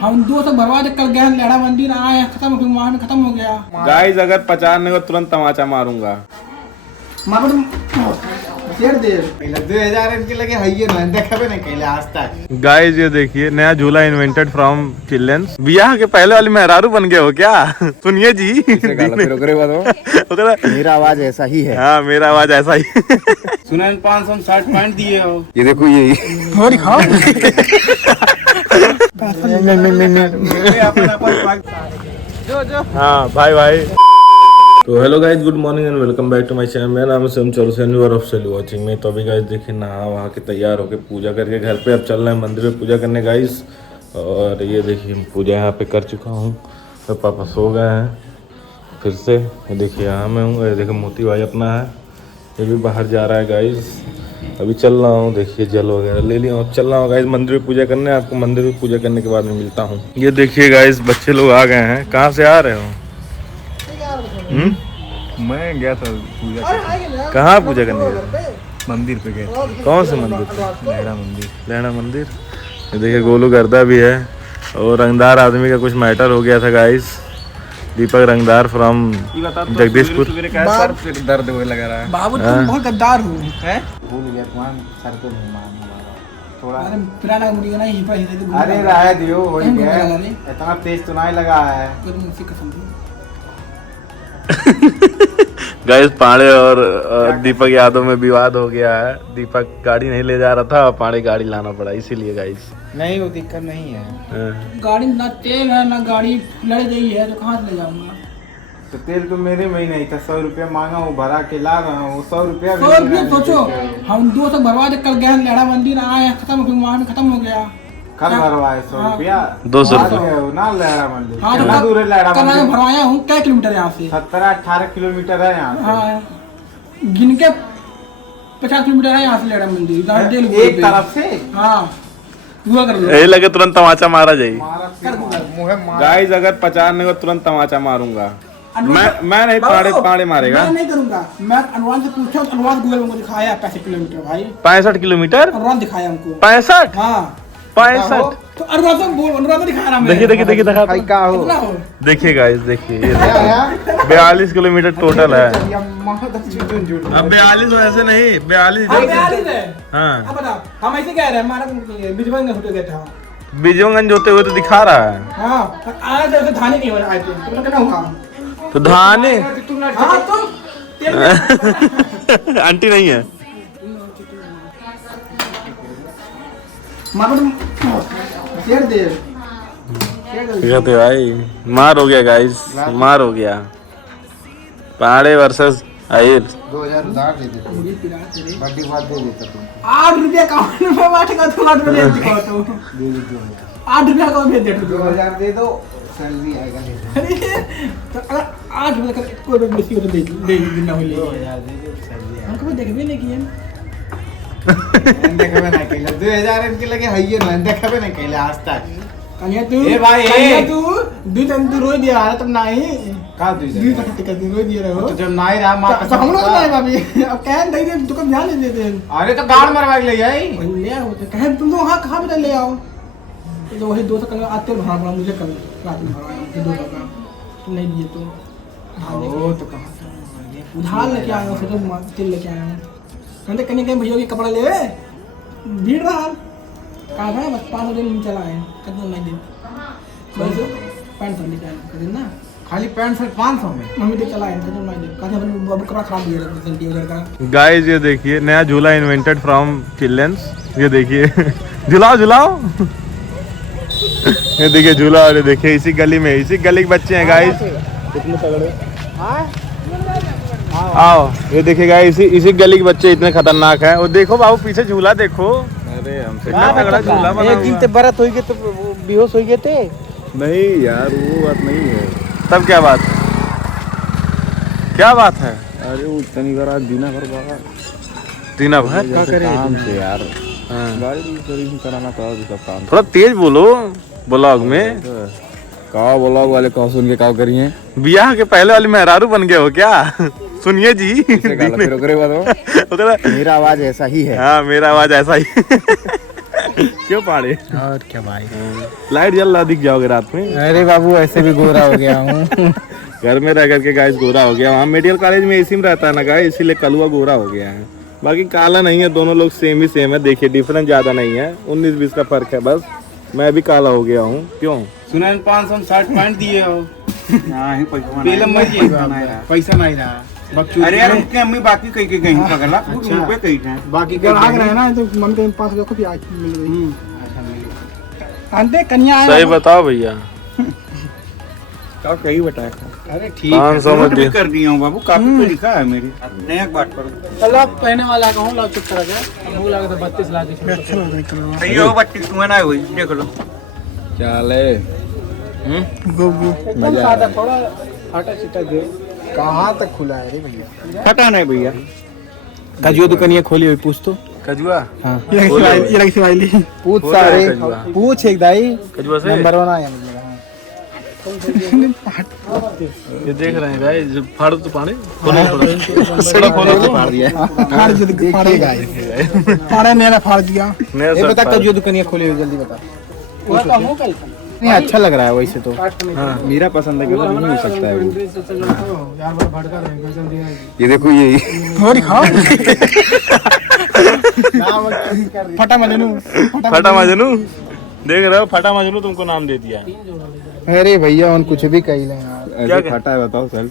हम 200 भरवा दे कल गए लहरा मंदिर आए खत्म खत्म हो गया। गाइस अगर 50 नहीं हो तुरंत तमाचा मारूंगा। मारो शेर दे 2000 इनके लगे हइये ना देखबे नहीं कहले आज तक। गाइस ये देखिए नया झूला इन्वेंटेड फ्रॉम चिल्ड्रंस। बियाह के पहले वाली मेहरारू बन गए हो क्या? सुनिए जी। मेरा आवाज ऐसा ही है। हाँ मेरा आवाज ऐसा ही। सुना 560 पॉइंट दिए हो। ये देखो ये वो दिखाओ। हाँ भाई भाई। तो hello guys, good morning and welcome back to my channel. मेरा नाम है सम चौरसिया न्यू ऑफ सेल वॉचिंग में। तो अभी गाइज देखिए नहा वहा के तैयार होके पूजा करके घर पे अब चल रहे हैं मंदिर में पूजा करने गाइज। और ये देखिए पूजा यहाँ पे कर चुका हूँ। तो पापा सो गए हैं फिर से। ये देखिए यहाँ मैं हूँ। ये देखिए मोती भाई अपना है, ये भी बाहर जा रहा है गाइज। अभी चल रहा हूँ, देखिए जल वगैरह ले लिया और चल रहा हूँ गाइज मंदिर में पूजा करने। आपको मंदिर में पूजा करने के बाद में मिलता हूँ। ये देखिए गाइज बच्चे लोग आ गए हैं। कहाँ से आ रहे हो? मैं गया था पूजा। कहाँ पूजा करने गए? मंदिर पे गए। कौन से मंदिर पे? लहरा मंदिर। लहरा मंदिर। ये देखिए गोलू गर्दा भी है और रंगदार आदमी का कुछ मैटर हो गया था गाइस। दीपक रंगदार फ्रॉम जगदीशपुर। सर फिर दर्द होने लगा रहा है। बाबू तुम बहुत गद्दार हो हैं? भूल गया तुम्हारा सर को नहीं मारना थोड़ा। अरे पुराना मुझे ना ही पर ही अरे राय दियो हो गया। इतना तेज तो नहीं लगा है। गाइस पांडे और दीपक यादव में विवाद हो गया है। दीपक गाड़ी नहीं ले जा रहा था, पांडे गाड़ी लाना पड़ा इसीलिए गाइस। नहीं वो दिक्कत नहीं है। गाड़ी ना तेल है ना गाड़ी लड़ गई है तो कहाँ से ले जाऊंगा? तो तेल तो मेरे में ही नहीं था। 100 रुपया मांगा हूँ, भरा के ला रहा हूँ। 100 रुपया सोचो हम 200 भरवा दे कल गए लहरा मंदिर आए खत्म हो गया। कल भरवाए 100 रुपया 200 रुपया ना लहरा मंदिर। हाँ कितना दूर है लहरा तो मंदिर? भरवाया हूँ। क्या किलोमीटर यहाँ से? 17-18 किलोमीटर है यहाँ से। हाँ गिन के 50 किलोमीटर है यहाँ से लहरा मंदिर। एक तरफ से। हाँ हुआ कर लो। यही लगे तुरंत तमाचा मारा जाए। मुँह गाइस अगर 50 नहीं हो तुरंत तमाचा मारूंगा। मैं नहीं, पांडे मारेगा। मैं नहीं करूंगा। मैं अनुमान से पूछा, अनुमान गूगल में दिखाया 65 किलोमीटर भाई। 65 किलोमीटर अनुमान दिखाया हमको। 65 हाँ 65। तो अनुमान दिखा रहा मैं। देखिए देखिए देखिए दिखा। क्या हो? कितना हो? देखिए गाइस देखिए 42 किलोमीटर टोटल है। अब 42 ऐसे नहीं 42 है। हाँ अब बताओ हम ऐसे कह रहे हैं हमारा बिजबंग होते गए था। बीजोगंज होते हुए तो दिखा रहा है। हाँ आए थे धाने के आए थे तो कितना हुआ? तो धाने हाँ तो आंटी नहीं है। मारो शेर दे कहते भाई मार हो गया गाइस, मार हो गया। पहाड़े वर्सेस आहिर। 2000 उधार दे देते। बड्डी बात दे देता तुम। 8 रुपया अकाउंट में बांट का तुम 8 रुपया दिखाओ तो दे दीजिए। 8 रुपया का भेज दे 2000 दे दो, सैलरी आएगा। तो अगर 8 रुपया का कोई बेसी हो तो दे देना हो ले 2000 दे दो, सैलरी आएगा। हमको देखबे नहीं किए। देखबे नहीं कहले 2000 इनके लगे हइये ना देखबे नहीं कहले आज तक। कन्या तू ए भाई, कन्या तू तू रोई दिया रहा तब नहीं का दू 2000 तक टिकट रोई दिया रहो। तो जब नहीं रहा मां तो हम लोग नहीं बाबी अब कह दे दे तो कब ध्यान नहीं देते। अरे तो गाड़ मरवा के ले आई। ले आओ तो कहे तुम लोग कहां पे ले आओ तो वही 200 कल आते भरा भरा मुझे कल रात में भरवाया 200 का तुम नहीं दिए तो ओ तो कहां से उधार लेके आया हूं। फिर तेल लेके आया हूं। कहते कहीं कहीं भैया के कपड़ा ले भीड़ रहा कहा था बस 5 दिन चला है कितना नहीं दिन बस पैंट शर्ट लेके आया कर ना खाली पैंट शर्ट 500 में मम्मी तो चला है कितना नहीं दिन कहते अब कपड़ा खराब दिया जल्दी उधर का। गाइस ये देखिए नया झूला इन्वेंटेड फ्रॉम चिल्ड्रंस। ये देखिए झुलाओ झुलाओ। ये देखिए झूला। और ये देखिए इसी गली में, इसी गली के बच्चे हैं गाइस। कितने तगड़े आओ। ये देखिए गाइस इसी गली के बच्चे इतने खतरनाक हैं। और देखो बाबू पीछे झूला देखो। अरे हमसे क्या तगड़ा झूला बना एक दिन हुआ। ते बरत होई गए तो बेहोश होई गए थे। नहीं यार वो बात नहीं है। तब क्या बात है? क्या बात है? अरे वो इतनी बार आज दीना भर बाहर दीना भर क्या करे काम से यार। हाँ। गाड़ी सर्विसिंग कराना था सब काम। थोड़ा तेज बोलो ब्लॉग में। का ब्लॉग वाले कहो सुन के का करिए। बियाह के पहले वाली मेहरारू बन गए हो क्या? सुनिए जी। मेरा आवाज ऐसा ही है। हाँ मेरा आवाज ऐसा ही। क्यों पाड़े? और क्या भाई, लाइट जल रहा दिख जाओगे रात में। अरे बाबू ऐसे भी गोरा हो गया हूँ। घर में रह करके गाइस गोरा हो गया, वहाँ मेडिकल कॉलेज में एसी में रहता है ना गाइस, इसीलिए कलुआ गोरा हो गया है। बाकी काला नहीं है, दोनों लोग सेम ही सेम है। देखिए डिफरेंस ज्यादा नहीं है, 19-20 का फर्क है बस। मैं भी काला हो गया हूँ। क्यों? सुना 560 पॉइंट दिए हो। पैसा नहीं रहा। अरे यार उनके अम्मी बाकी कहीं के गई पगला, रुपए कहीं थे बाकी क्या भाग रहे हैं ना, तो मम्मी के 500 को भी आज मिल गई। आंटे कन्या आया सही बताओ भैया। कहीं बताया। अरे ठीक 500 में है, कर दिया हूँ बाबू, काफी पे लिखा है मेरी। नया बात करो। चलो आप पहने वाला कहूँ लाभ चुप करा जाए, भूख लगा तो 32 लाख अच्छा लग रहा है। ये हो 32 में ना हुई, देख लो क्या ले? गो एकदम सादा, थोड़ा फाटा चिटा दे। कहाँ तक खुला है रे भैया? फटा नहीं भैया। कजियो दुकानिया खोली हुई, पूछ तो। कजुआ? हाँ ये लगी सिवाइली। पूछ खोला है सारे, कजुआ। पूछ एक दाई। कजुआ से? नंबर 1 आया मुझे। ये देख रहे हैं गाइस, फाड़ तो पानी खोलो थोड़ा खोलो तो फाड़ दिया। फाड़ जो फाड़ेगा, फाड़ा मेरा फाड़ दिया। ये बता कजियो दुकानिया खोली हुई, जल्दी बता। वो तो हो कल नहीं अच्छा लग रहा है वैसे तो। हाँ मेरा पसंद है, क्योंकि नहीं हो सकता है वो। यार वो भड़का रहे हैं। ये देखो ये थोड़ी खाओ। फटा मजनू, फटा मजनू देख रहे हो, फटा मजनू तुमको नाम दे दिया। अरे भैया उन कुछ भी कही लें यार। क्या फटा है बताओ सर।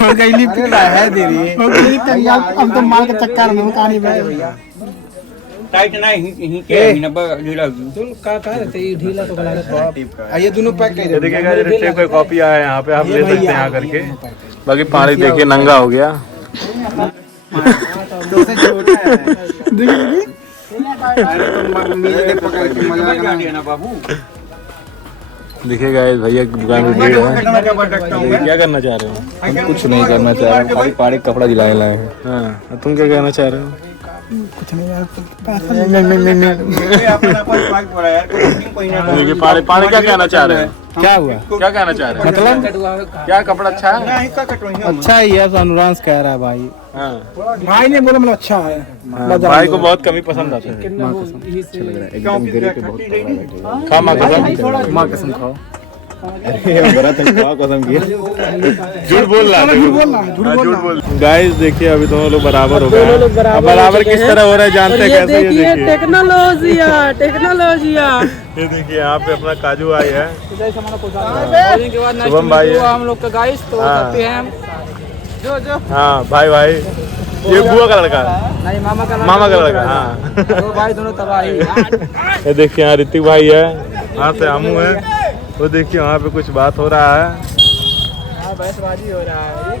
हो गई ली है दे रही है, हो गई कन्या। अब तो मार के चक्कर में कहानी भैया टाइट नहीं के ना ढीला तुम का रहते ये ढीला तो गला तो ये दोनों पैक कर ये देखिए गाइस, टेप का कॉपी आया है यहाँ पे, आप ले सकते हैं यहाँ करके। बाकी पानी देखिए नंगा हो गया। तो से छोटा है। देखिए अरे तुम मेरे पकड़ के मजा ना बाबू। देखिए गाइस भैया की दुकान में भीड़ है। क्या करना चाह रहे हो? हम कुछ नहीं करना चाह रहे, खाली पाड़ी कपड़ा दिलाने लाए हैं। हाँ तुम क्या कहना चाह रहे हो? कुछ नहीं यार, पैसा देखिए पानी क्या कहना चाह रहे हो? क्या हुआ? क्या कहना चाह रहे हो? मतलब क्या कपड़ा अच्छा है? अच्छा ही है, अनुरांश कह रहा है भाई। हाँ भाई ने बोला मतलब अच्छा है। भाई को बहुत कमी पसंद आता है। एकदम गिरे पे बहुत तगड़ा बैठेगा। खा माँ कसम, माँ कसम खाओ। अरे बड़ा तुम खाओ कसम की। झूठ बोल रहा है, झूठ बोल रहा है, झूठ बोल रहा है। गाइस देखिए अभी दोनों लोग बराबर हो गए हैं। अब बराबर किस तरह हो रहा है जानते हैं कैसे? ये देखिए टेक्नोलॉजिया ये देखिए यहाँ पे अपना काजू आई है, भोजन के बाद शुभम भाई है। हम लोग का गाइस तो हाँ। करते हैं हम हाँ भाई ये बुआ का लड़का है, नहीं मामा का लड़का। हाँ दो भाई दोनों तबाही। ये देखिए यहाँ ऋतिक भाई है, यहाँ से आमू है। वो देखिए वहाँ पे कुछ बात हो रहा है। हाँ बहसबाजी हो रहा है।